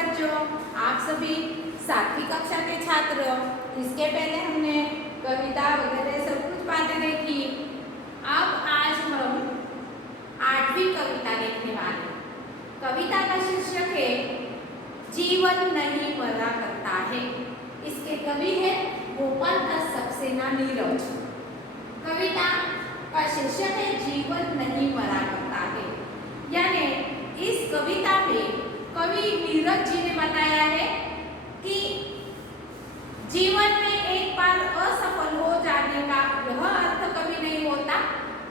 बच्चों, आप सभी 7वीं कक्षा के छात्र। इसके पहले हमने कविता वगैरह सब कुछ बातें देखी। अब आज हम 8वीं कविता देखने वाले हैं। कविता का शीर्षक है जीवन नहीं मरा करता है। इसके कवि है गोपाल दास सक्सेना नीरज। कविता का शीर्षक है जीवन नहीं मरा करता है। यानी इस कविता में कवि नीरज जी ने बताया है कि जीवन में एक बार असफल हो जाने का यह अर्थ कभी नहीं होता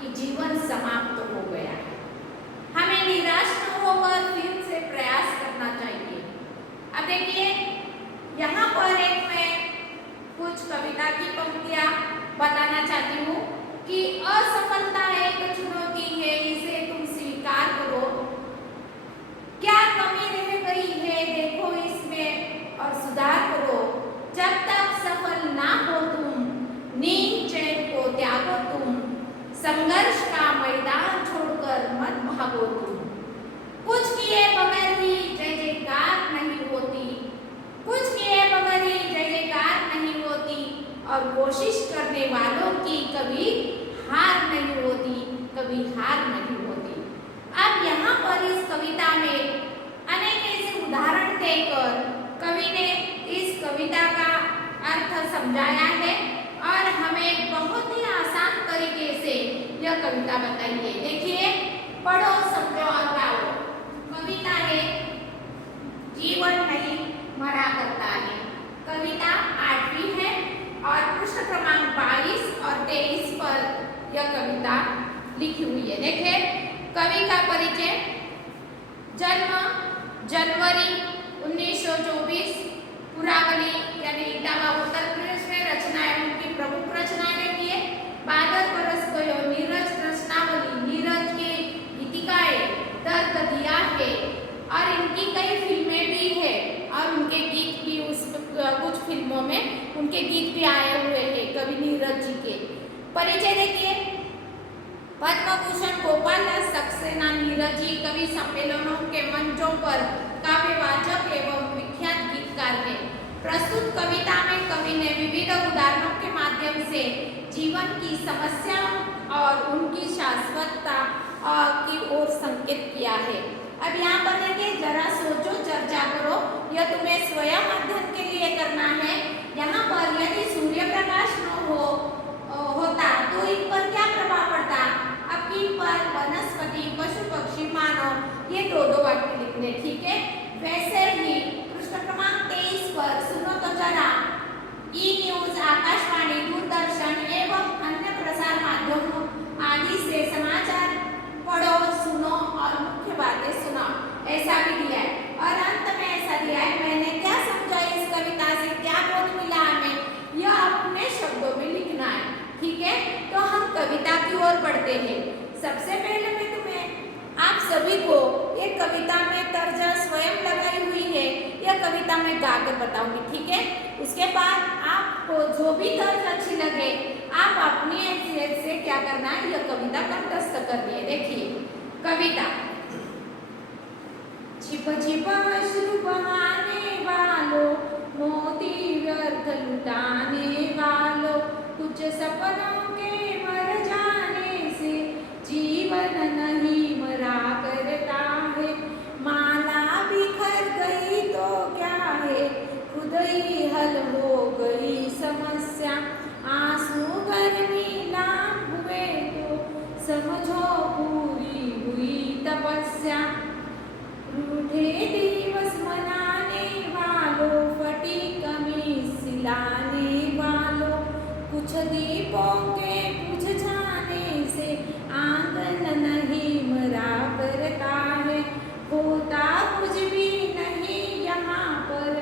कि जीवन समाप्त हो गया है। हमें निराश न होकर फिर से प्रयास करना चाहिए। अब देखिए, यहाँ पर एक मैं कुछ कविता की पंक्तियां बताना चाहती हूँ कि असफलता एक चुनौती है, इसे तुम स्वीकार करो। क्या कमी रह गई है देखो इसमें और सुधार करो। जब तक सफल ना हो तुम, नींद चैन को त्यागो तुम। संघर्ष का मैदान छोड़कर मत भागो तुम। कुछ किए बगैर ही जय जयकार नहीं होती। कुछ किए बगैर ही जय जयकार नहीं होती। और कोशिश करने वालों की कभी हार नहीं होती, कभी हार नहीं होती। अब यहाँ पर इस कविता में अनेक ऐसे उदाहरण देकर कवि ने इस कविता का अर्थ समझाया है और हमें बहुत ही आसान तरीके से यह कविता बताई है। देखिए, पढ़ो, समझो और गाओ। कविता है जीवन नहीं मरा करता है। कविता 8वीं है और पृष्ठ क्रमांक 22 और 23 पर यह कविता लिखी हुई है। देखिए, कवि का परिचय। जन्म जनवरी 1924, पुरावली यानी इटावा उत्तर प्रदेश में। रचनाएं उनकी प्रमुख रचनाएं देखिए। 12 बरस गयो नीरज रचनावली, नीरज की गीतिकाएं, दर्द दिया है। और इनकी कई फिल्में भी है और उनके गीत भी कुछ फिल्मों में उनके गीत भी आए हुए हैं कवि नीरज जी के। परिचय देखिए। पद्म भूषण गोपाल दास सक्सेना नीरज जी कवि सम्मेलनों के मंचों पर काव्यवाचक एवं विख्यात गीतकार हैं। प्रस्तुत कविता में कवि ने विविध उदाहरणों के माध्यम से जीवन की समस्याओं और उनकी शाश्वतता की ओर संकेत किया है। अब यहाँ पर देखिए, जरा सोचो, चर्चा करो। यह तुम्हें स्वयं अध्ययन के लिए करना है। यहाँ पर यदि सूर्य प्रकाश न होता तो इन पर क्या प्रभाव पड़ता। अब इन पर वनस्पति, पशु पक्षी, मानव, ये दो वाक्य लिखने, ठीक है। वैसे ही पृष्ठ क्रमांक 23 पर सुनो तो जरा। ई न्यूज, आकाशवाणी, दूरदर्शन एवं अन्य प्रसार माध्यमों आदि से समाचार पढ़ो, सुनो और मुख्य बातें सुनाओ, ऐसा भी दिया है। और अंत में ऐसा दिया है, मैंने क्या समझा इस कविता से, क्या बोध मिला हमें, यह अपने शब्दों में लिखना है, ठीक है। तो हम कविता की ओर बढ़ते हैं। सबसे पहले मैं आप सभी को एक कविता में तर्ज स्वयं लगाई हुई है, यह कविता मैं गाकर बताऊंगी, ठीक है। उसके बाद आपको जो भी तर्ज अच्छी लगे आप अपनी हैसियत से क्या करना है, यह कविता कंठस्थ करनी है। देखिए कविता। छिप छिप अश्रु बहाने वालों, मोती व्यर्थ लुटाने वालों, कुछ सपनों के मर जाने से जीवन नहीं मरा करता है। माला बिखर गई तो क्या है, खुद ही हल हो गई समस्या। आंसू गर्मी लाम हुए तो समझो पूरी हुई तपस्या। रूठे दिवस मनाने वालों, फटी कमीज सिलाने वालों, कुछ दीपों के बुझ जाने से आंगन नहीं मरा करता है। होता कुछ भी नहीं यहाँ पर,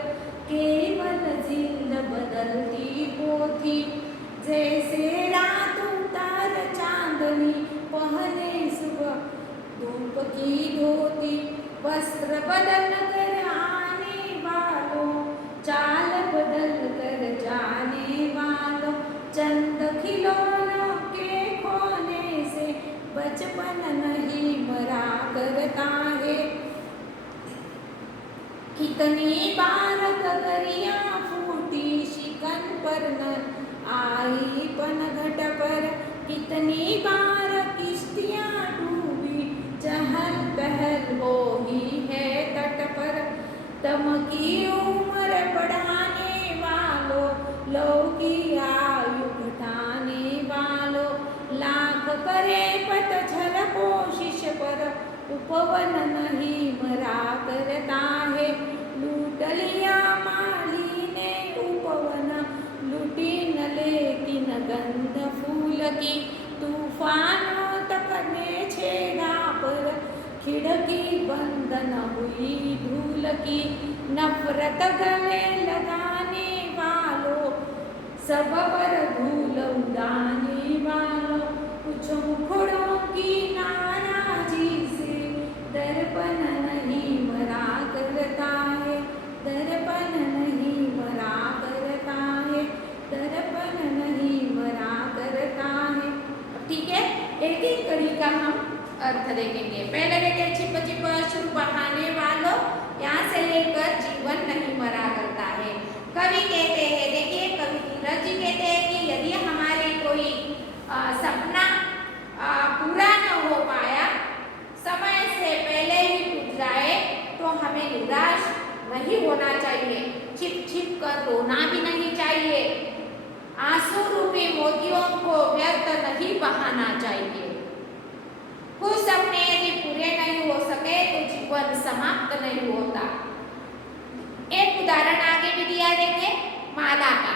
केवल जिंद बदलती पोथी। जैसे रात उतार चांदनी, पहने सुबह धूप की धोती। वस्त्र बदल कर आने वालों, चाल बदल कर जाने वालों, चंद खिलौनों के खोने से बचपन नहीं मरा करता है। कितनी बार गगरिया फूटी शिकन पर न आई पनघट पर, कितनी बार किश्तियाँ डूबी चहल पहल हो ही है तट पर। दम की उम्र बढ़ाने वालों, लौ की आयु घटाने वालों, लाख करे पतझड़ कोशिश पर, उपवन नहीं मरा करता है। लूट लिया माली ने उपवन, लूटी न लेकिन गंध फूल की, तूफानों तक ने छेड़ा पर, खिड़की बंद न हुई धूल की। नफरत गले लगाने वालों, सब पर धूल उड़ाने वालों, कुछ मुखड़ों की नाराजी से दर्पण नहीं मरा करता है, दर्पण नहीं मरा करता है, दर्पण नहीं मरा करता है। ठीक है, एक एक कड़ी का हम अर्थ देखेंगे। पहले देखें छिप छिप शुरू बहाने वालों, यहाँ से लेकर जीवन नहीं मरा करता है। कवि कहते हैं, देखिए कवि धीरज जी कहते हैं कि यदि हमारे कोई सपना पूरा न हो पाया, समय से पहले ही टूट जाए, तो हमें निराश नहीं होना चाहिए, छिप छिप कर रोना भी नहीं चाहिए, आंसू रूपी मोतियों को व्यर्थ नहीं बहाना चाहिए। कुछ सपने यदि पूरे नहीं हो सके तो जीवन समाप्त नहीं होता। एक उदाहरण आगे भी दिया देंगे माला का।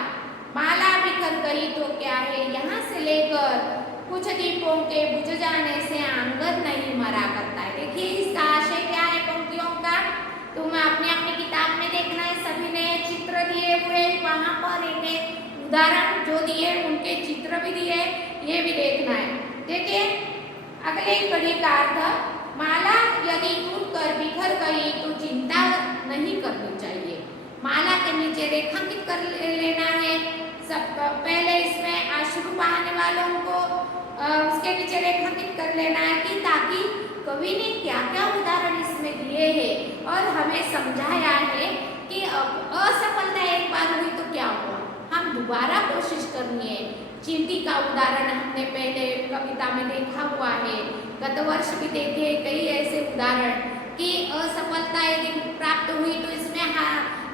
माला बिखर गई तो क्या है, यहाँ से लेकर कुछ दीपों के बुझ जाने से आंगन नहीं मरा करता है। देखिए इसका आशय क्या है पंक्तियों का, तुम अपने अपनी किताब में देखना है, सभी ने चित्र दिए हुए, वहां पर एक उदाहरण जो दिए उनके चित्र भी दिए, ये भी देखना है। देखिए अगले कड़ी का अर्थ, माला यदि टूट कर बिखर गई तो चिंता नहीं करनी चाहिए। माला के नीचे रेखांकित कर लेना है। सब पहले इसमें अश्रु बहाने वालों को उसके नीचे रेखांकित कर लेना है कि ताकि कवि ने क्या क्या उदाहरण इसमें दिए हैं और हमें समझाया है कि असफलता एक बार हुई तो क्या हुआ, हम दोबारा कोशिश करनी है। चींटी का उदाहरण हमने पहले कविता में देखा हुआ है, गत वर्ष भी देखे कई ऐसे उदाहरण कि असफलता यदि प्राप्त हुई तो इसमें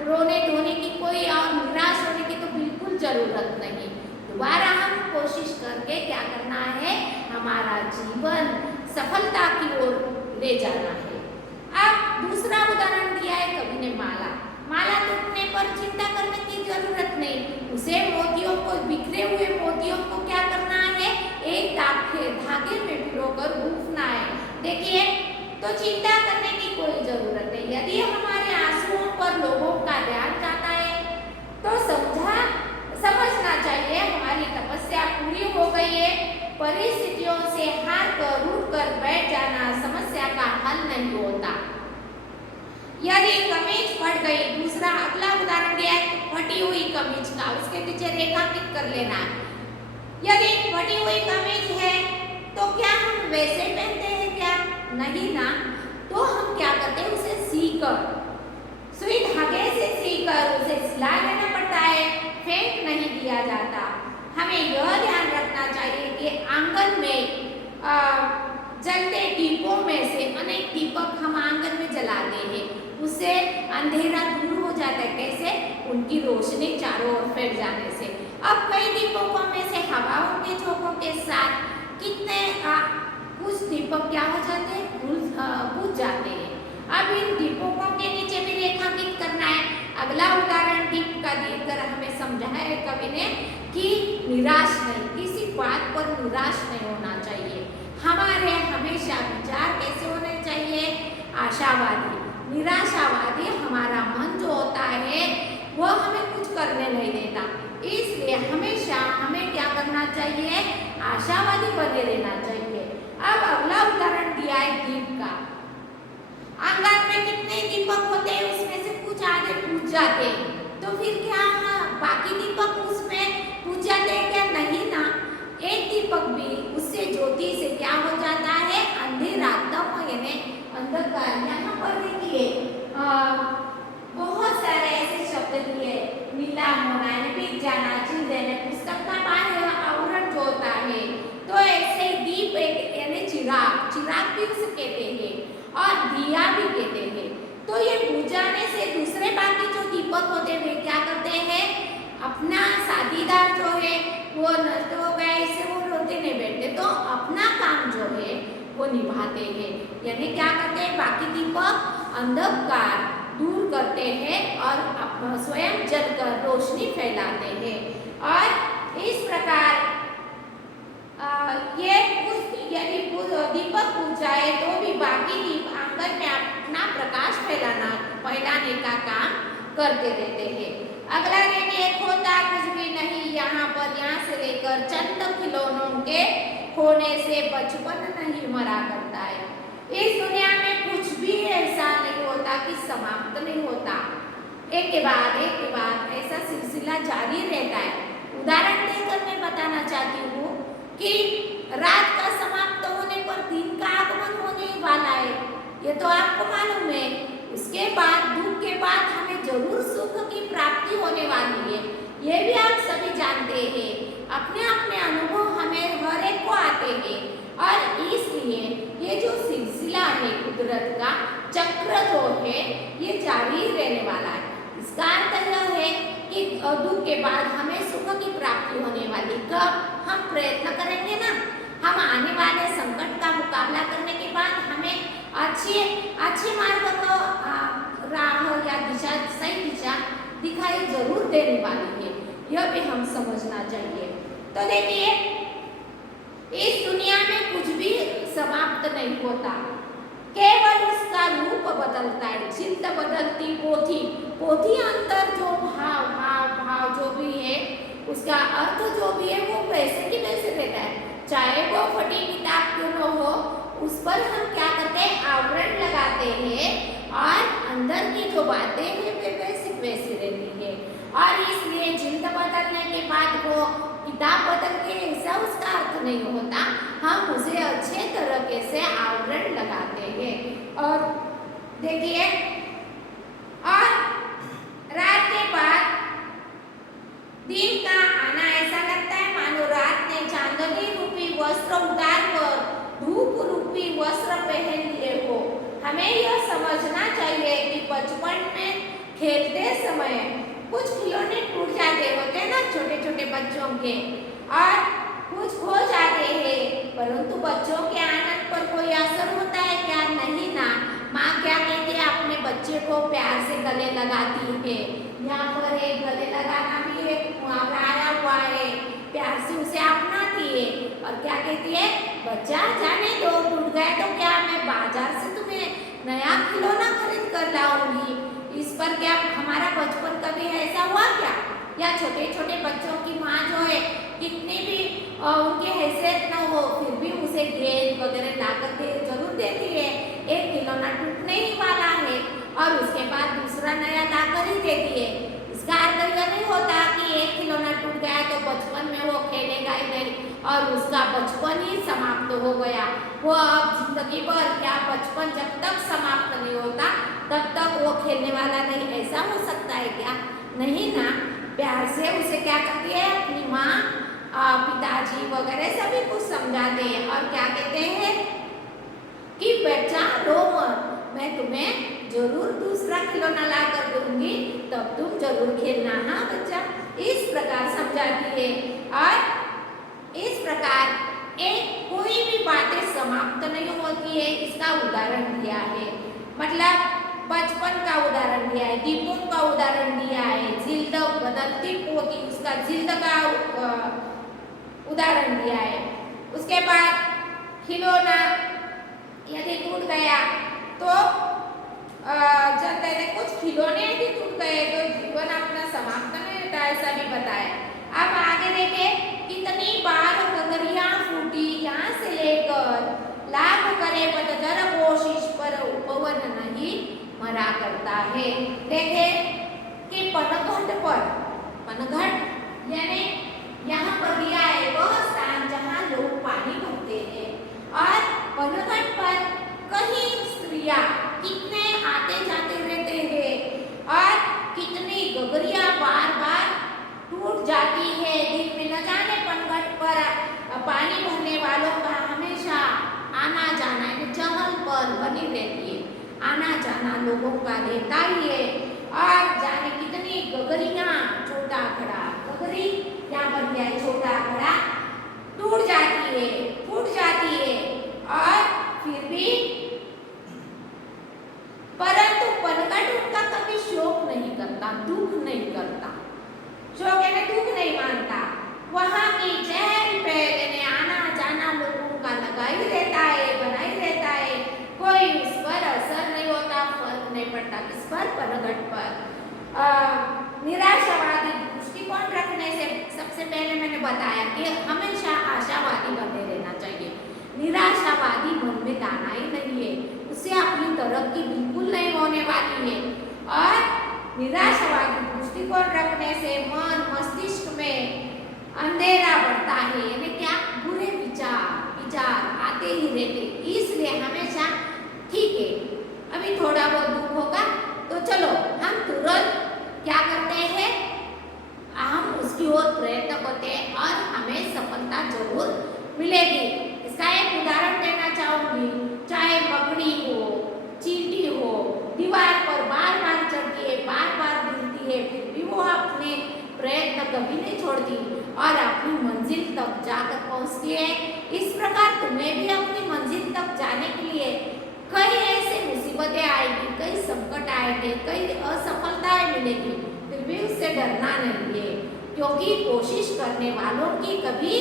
रोने धोने की कोई और निराश होने की तो बिल्कुल जरूरत नहीं। दोबारा हम कोशिश करके क्या करना है, हमारा जीवन सफलता की ओर ले जाना है। अब दूसरा उदाहरण दिया है कवि ने माला। माला टूटने पर चिंता करने की जरूरत नहीं, उसे मोतियों को, बिखरे हुए मोतियों को क्या करना है, एक धागे में पिरोकर गूंथना है। देखिए तो चिंता करने की कोई जरूरत नहीं। यदि हमारे आंसुओं पर लोगों का ध्यान जाता है तो समझना चाहिए हमारी तपस्या पूरी हो गई है। परिस्थितियों से हार कर रूठ कर बैठ जाना समस्या का हल नहीं होता। यदि कमीज फट गई, दूसरा अगला उदाहरण दिया है फटी हुई कमीज का, उसके नीचे रेखांकित कर लेना है। यदि फटी हुई कमीज है तो क्या हम वैसे पहनते हैं क्या, नहीं ना, तो हम क्या करते हैं, उसे सीकर, सुई धागे से सीकर उसे सिला लेना पड़ता है, फेंक नहीं दिया जाता। हमें यह ध्यान रखना चाहिए कि आंगन में जलते दीपों में से अनेक दीपक हम आंगन में जलाते हैं, उससे अंधेरा दूर हो जाता है। कैसे, उनकी रोशनी चारों ओर फैल जाने से। अब कई दीपकों में से हवाओं के झोंकों के साथ कितने कुछ दीपक क्या हो जाते हैं, बुझ जाते हैं। अब इन दीपकों के नीचे भी रेखांकित करना है। अगला उदाहरण दीप का देकर हमें समझाया है कवि ने कि निराश नहीं, किसी बात पर निराश नहीं होना चाहिए। हमारे हमेशा विचार कैसे होने चाहिए, आशावादी। निराशावादी हमारा मन जो होता है वह हमें कुछ करने नहीं देता, इसलिए हमेशा हमें क्या करना चाहिए, आशावादी बने रहना चाहिए। अब अगला उदाहरण दिया है दीप का। आंगन में कितने दीपक होते हैं, उसमें से कुछ आगे बुझ जाते हैं, तो फिर क्या बाकी दीपक उसमें बुझ जाते हैं क्या, नहीं ना। एक दीपक भी उससे ज्योति से क्या हो जाता है, अंधेरा, यानी अंधकार। यहाँ पर देखिए लिए नीलाम होना है, बिक जाना, चीजें पुस्तक का बाह्य आवरण जो होता है, तो ऐसे दीप एक यानी चिराग भी उसे कहते हैं और दिया भी कहते हैं। तो ये बुझाने से दूसरे बाकी जो दीपक होते हैं क्या करते हैं, अपना साथीदार जो है वो नष्ट हो गया इसे वो रोते नहीं बैठते, तो अपना काम जो है वो निभाते हैं, यानी क्या करते हैं, बाकी दीपक अंधकार दूर करते हैं और स्वयं जलकर रोशनी फैलाते हैं। और इस प्रकार ये यदि दीपक बुझ जाए तो भी बाकी दीप आंगन में अपना प्रकाश फैलाने का काम करते रहते हैं। अगला देखिए, खोता कुछ भी नहीं यहाँ से लेकर चंद खिलौनों के खोने से बचपन नहीं मरा करता है। इस दुनिया में कुछ भी ऐसा नहीं होता कि समाप्त नहीं होता, एक के बाद ऐसा सिलसिला जारी रहता है। उदाहरण देकर मैं बताना चाहती हूँ कि रात का समाप्त होने पर दिन का आगमन होने वाला है, ये तो आपको मालूम है। उसके बाद दुख के बाद हमें जरूर सुख की प्राप्ति होने वाली है, ये भी आप सभी जानते हैं। अपने अपने अनुभव हमें हर एक को आते हैं और इसलिए ये जो सिलसिला है कुदरत का चक्र जो है ये जारी रहने वाला है। इसका अर्थ यह है कि दुख के बाद हमें सुख की प्राप्ति होने वाली। कब हम प्रयत्न करेंगे ना, हम आने वाले संकट का मुकाबला करने के बाद हमें अच्छे मार्ग को राह या दिशा, सही दिशा दिखाई जरूर देने वाली है, यह भी हम समझना चाहिए। तो देखिए, इस दुनिया में कुछ भी समाप्त नहीं होता, केवल उसका रूप बदलता है। जिल्द बदलती पोथी अंतर जो भाव जो भी है उसका अर्थ जो भी है वो वैसे की वैसे रहता है, चाहे वो फटी किताब क्यों न हो, उस पर हम क्या करते हैं, आवरण लगाते हैं और अंदर की जो बातें हैं वे वैसी रहती है। और इसलिए जिल्द बदलने के बाद वो किताब बदल के ऐसा उसका अर्थ नहीं होता, हम उसे अच्छे तरीके से आवरण लगाते हैं। और देखिए, और रात के बाद दिन का आना ऐसा लगता है मानो रात ने चांदनी रूपी वस्त्र उतार कर धूप रूपी वस्त्र पहन लिए हो। हमें यह समझना चाहिए कि बचपन में खेलते समय कुछ खिलौने टूट जाते होते हैं ना छोटे छोटे बच्चों के, और कुछ खो जाते हैं, परंतु बच्चों के आनंद पर कोई असर होता है क्या? नहीं ना। माँ क्या कहती है, अपने बच्चे को प्यार से गले लगाती है। यहाँ पर एक गले लगाना भी एक मुहावरा आया हुआ है, प्यार से उसे अपनाती है और क्या कहती है, बच्चा जाने दो, टूट गए तो क्या, मैं बाजार से तुम्हें नया खिलौना खरीद कर लाऊंगी। इस पर क्या हमारा बचपन कभी ऐसा हुआ क्या? या छोटे छोटे बच्चों की माँ जो है कितनी भी उनकी हैसियत न हो फिर भी उसे गेंद वगैरह लाकर जरूर देती है। एक खिलौना टूटने ही वाला है और उसके बाद दूसरा नया लाकर ही देती है। इसका अर्थ यह नहीं होता कि एक खिलौना टूट गया तो बचपन में वो खेलेगा ही नहीं और उसका बचपन ही समाप्त हो गया। वो अब जिंदगी भर, क्या बचपन जब तक समाप्त नहीं होता तब तक वो खेलने वाला नहीं, ऐसा हो सकता है क्या? नहीं ना। प्यार से उसे क्या करती है, अपनी माँ, पिताजी वगैरह सभी कुछ समझाते हैं और क्या कहते हैं कि बच्चा रो मत, मैं तुम्हें जरूर दूसरा खिलौना ला कर दूंगी, तब तुम जरूर खेलना। हाँ बच्चा, इस प्रकार समझाती है। और इस प्रकार एक कोई भी बातें समाप्त नहीं होती है, इसका उदाहरण दिया है। मतलब बचपन का उदाहरण दिया है, दीपों का उदाहरण दिया है, जिल्द बदलती पोथी उसका जिल्द का उदाहरण दिया है। उसके बाद खिलौना यदि टूट गया तो जब मैंने कुछ खिलौने यदि टूट गए तो जीवन अपना समाप्त नहीं होता, ऐसा भी बताया। अब आगे देखें, कितनी बार गगरियां फूटी यहाँ से लेकर लाख करे पतझर कोशिश पर उपवन नहीं मरा करता है। देखे कि पनघट यानी यहाँ पर दिया है वह स्थान जहाँ लोग पानी भरते हैं, और पनघट पर कहीं स्त्रियाँ कितने आते जाते रहते हैं और कितनी गगरियां बनी रहती है, आना जाना लोगों का रहता ही है। और जाने कितनी गगरियां, छोटा खड़ा गगरी क्या बन गया है, छोटा खड़ा टूट जाती है, फूट जाती है, और फिर भी परंतु पनघट उनका कभी शोक नहीं करता, दुख नहीं करता। शोक यानी दुख नहीं मानता। वहां की चहल पहल ने आना जाना लोगों का लगा ही रहता है, बना ही रहता है। कोई उस पर असर नहीं होता, फर्क नहीं पड़ता किस पर, पनघट पर। निराशावादी दृष्टिकोण रखने से सबसे पहले मैंने बताया कि हमेशा आशावादी बने रहना चाहिए। निराशावादी मन में दाना ही नहीं है, उससे अपनी तरक्की बिल्कुल नहीं होने वाली है। और निराशावादी दृष्टिकोण रखने से मन मस्तिष्क में अंधेरा बढ़ता है, यानी क्या, बुरे विचार आते ही रहते। इसलिए हमेशा ठीक है, अभी थोड़ा बहुत दुख होगा तो चलो हम तुरंत क्या करते हैं, हम उसकी ओर प्रयत्न करते हैं और हमें सफलता जरूर मिलेगी। इसका एक उदाहरण देना चाहूंगी। चाहे मकड़ी हो, चींटी हो, दीवार पर बार बार चढ़ती है, बार बार गिरती है, फिर भी वो अपने प्रयत्न कभी नहीं छोड़ती और अपनी मंजिल तक जाकर पहुंचती है। इस प्रकार तुम्हें भी अपनी मंजिल तक जाने के लिए कई ऐसे मुसीबतें आएगी, कई संकट आएंगे, कई असफलताएं मिलेगी, फिर भी उससे डरना नहीं है, क्योंकि कोशिश करने वालों की कभी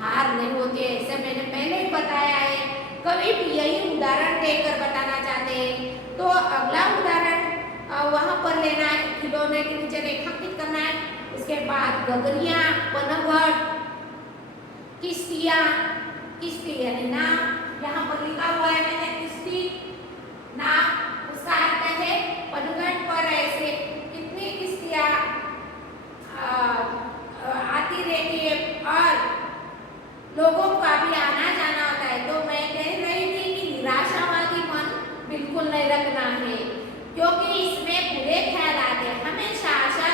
हार नहीं होती है। ऐसे मैंने पहले ही बताया है, कभी भी यही उदाहरण देकर बताना चाहते हैं। तो अगला उदाहरण वहां पर लेना है, खिलौने के नीचे रेखांकित करना है। उसके बाद गगरियां, पनघट, किश्तियां, किश्ती यानी नाव, यहाँ पर लिखा हुआ है मैंने किश्ती, नाव, उसका अर्थ है पनघट पर ऐसे कितनी किश्तियां आती रहती है और लोगों का भी आना जाना होता है। तो मैं कह रही थी कि निराशावादी मन बिल्कुल नहीं रखना है, क्योंकि इसमें बुरे ख्याल आते हैं। हमेशा आशा